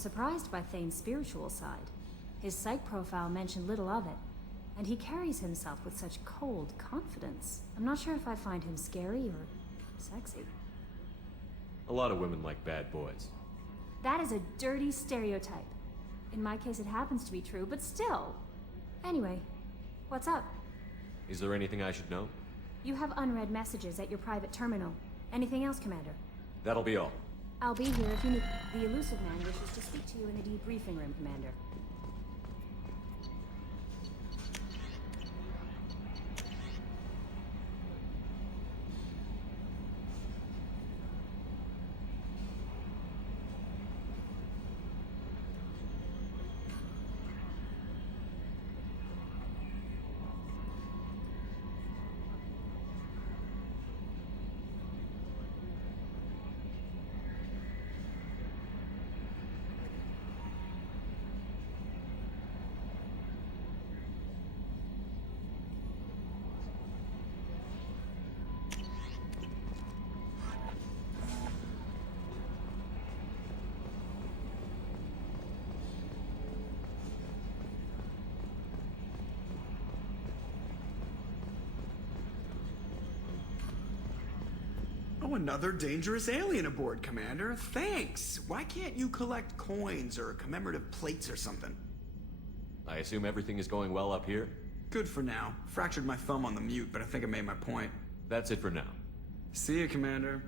surprised by Thane's spiritual side. His psych profile mentioned little of it, and he carries himself with such cold confidence. I'm not sure if I find him scary or sexy. A lot of women like bad boys. That is a dirty stereotype. In my case, it happens to be true, but still. Anyway, what's up? Is there anything I should know? You have unread messages at your private terminal. Anything else, Commander? That'll be all. I'll be here if you need. The elusive man wishes to speak to you in the debriefing room, Commander. Oh, another dangerous alien aboard, Commander. Thanks. Why can't you collect coins or commemorative plates or something? I assume everything is going well up here? Good for now. Fractured my thumb on the mute, but I think I made my point. That's it for now. See you, Commander.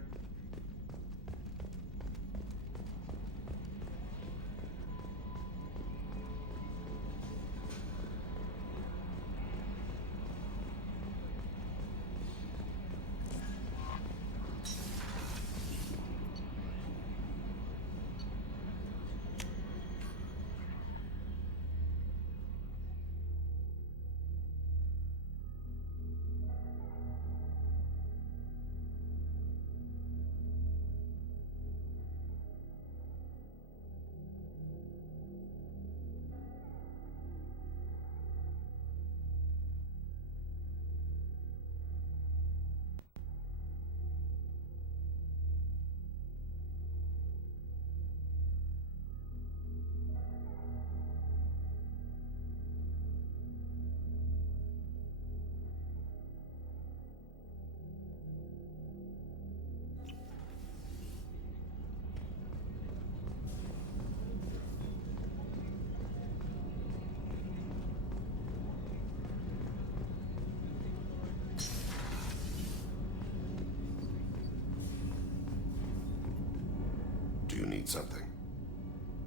Do you need something?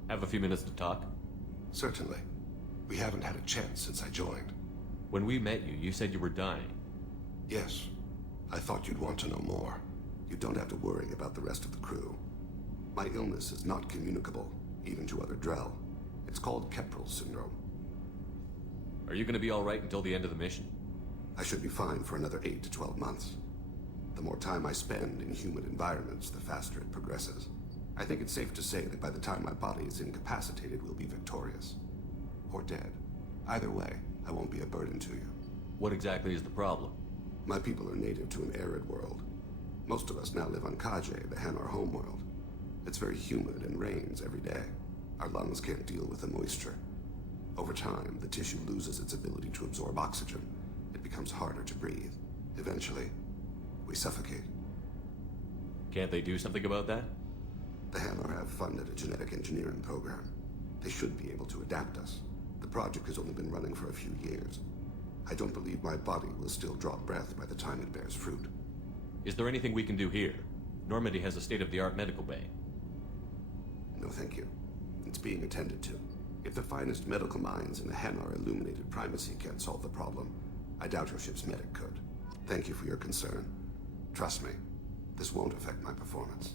Have a few minutes to talk? Certainly. We haven't had a chance since I joined. When we met you, you said you were dying. Yes. I thought you'd want to know more. You don't have to worry about the rest of the crew. My illness is not communicable, even to other Drell. It's called Keprel syndrome. Are you gonna be alright until the end of the mission? I should be fine for another 8 to 12 months. The more time I spend in humid environments, the faster it progresses. I think it's safe to say that by the time my body is incapacitated, we'll be victorious. Or dead. Either way, I won't be a burden to you. What exactly is the problem? My people are native to an arid world. Most of us now live on Kaje, the Hanar homeworld. It's very humid and rains every day. Our lungs can't deal with the moisture. Over time, the tissue loses its ability to absorb oxygen. It becomes harder to breathe. Eventually, we suffocate. Can't they do something about that? The Hanar have funded a genetic engineering program. They should be able to adapt us. The project has only been running for a few years. I don't believe my body will still draw breath by the time it bears fruit. Is there anything we can do here? Normandy has a state-of-the-art medical bay. No, thank you. It's being attended to. If the finest medical minds in the Hanar illuminated primacy can't solve the problem, I doubt your ship's medic could. Thank you for your concern. Trust me, this won't affect my performance.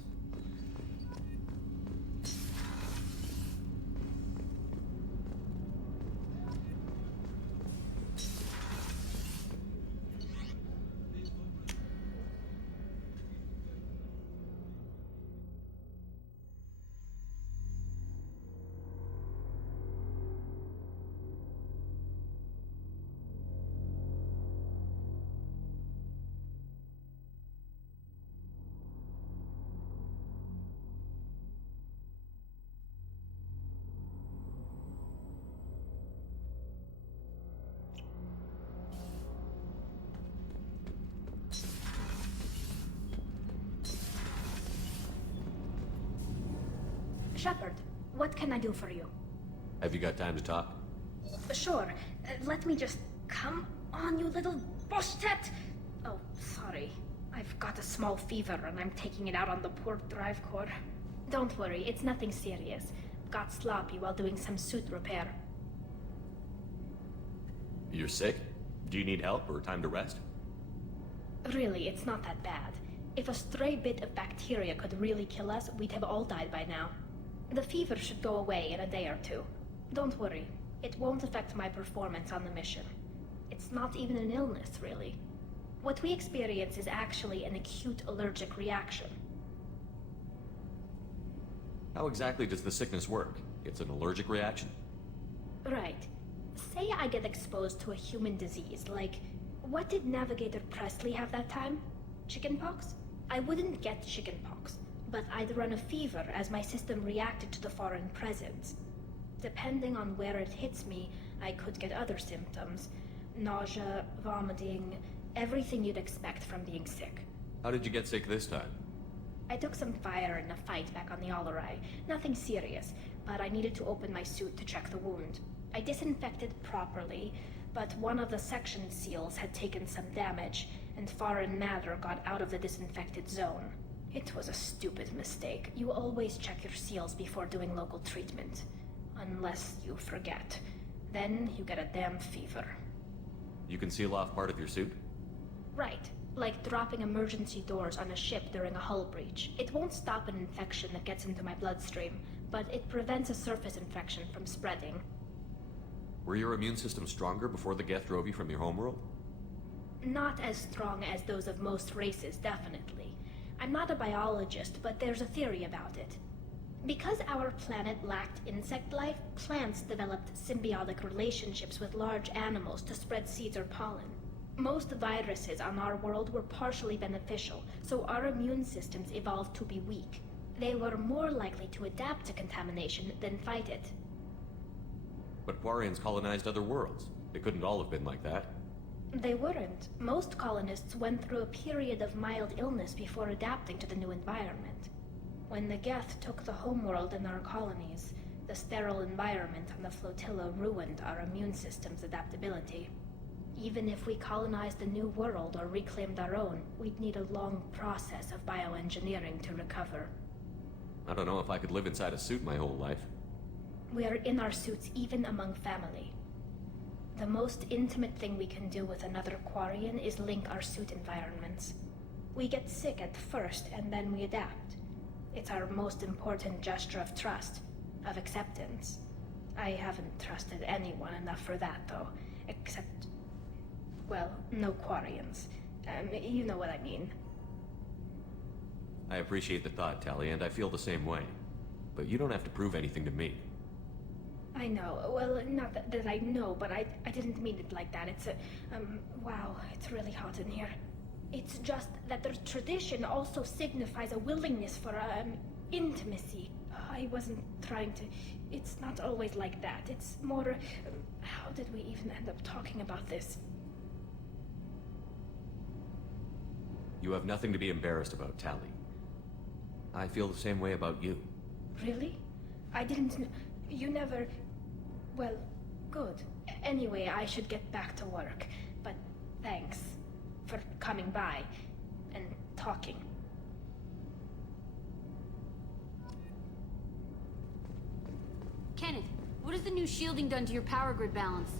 Shepard, what can I do for you? Have you got time to talk? Sure. Let me just... Come on, you little boshtet! Oh, sorry. I've got a small fever and I'm taking it out on the poor drive core. Don't worry, it's nothing serious. Got sloppy while doing some suit repair. You're sick? Do you need help or time to rest? Really, it's not that bad. If a stray bit of bacteria could really kill us, we'd have all died by now. The fever should go away in a day or two. Don't worry, it won't affect my performance on the mission. It's not even an illness, really. What we experience is actually an acute allergic reaction. How exactly does the sickness work? It's an allergic reaction? Right. Say I get exposed to a human disease, like... What did Navigator Presley have that time? Chickenpox? I wouldn't get chickenpox, but I'd run a fever as my system reacted to the foreign presence. Depending on where it hits me, I could get other symptoms. Nausea, vomiting, everything you'd expect from being sick. How did you get sick this time? I took some fire in a fight back on the Allerai. Nothing serious, but I needed to open my suit to check the wound. I disinfected properly, but one of the section seals had taken some damage, and foreign matter got out of the disinfected zone. It was a stupid mistake. You always check your seals before doing local treatment. Unless you forget. Then you get a damn fever. You can seal off part of your suit? Right. Like dropping emergency doors on a ship during a hull breach. It won't stop an infection that gets into my bloodstream, but it prevents a surface infection from spreading. Were your immune system stronger before the Geth drove you from your homeworld? Not as strong as those of most races, definitely. I'm not a biologist, but there's a theory about it. Because our planet lacked insect life, plants developed symbiotic relationships with large animals to spread seeds or pollen. Most viruses on our world were partially beneficial, so our immune systems evolved to be weak. They were more likely to adapt to contamination than fight it. But Quarians colonized other worlds. They couldn't all have been like that. They weren't. Most colonists went through a period of mild illness before adapting to the new environment. When the Geth took the homeworld and our colonies, the sterile environment on the flotilla ruined our immune system's adaptability. Even if we colonized the new world or reclaimed our own, we'd need a long process of bioengineering to recover. I don't know if I could live inside a suit my whole life. We are in our suits even among family. The most intimate thing we can do with another Quarian is link our suit environments. We get sick at first and then we adapt. It's our most important gesture of trust, of acceptance. I haven't trusted anyone enough for that, though, except... well, no Quarians. You know what I mean. I appreciate the thought, Tally, and I feel the same way. But you don't have to prove anything to me. I know. Well, not that I know, but I didn't mean it like that. It's a... wow, it's really hot in here. It's just that the tradition also signifies a willingness for, intimacy. I wasn't trying to... It's not always like that. It's more... how did we even end up talking about this? You have nothing to be embarrassed about, Tally. I feel the same way about you. Really? I didn't know... You never... Well, good. Anyway, I should get back to work. But thanks for coming by and talking. Kenneth, what has the new shielding done to your power grid balance?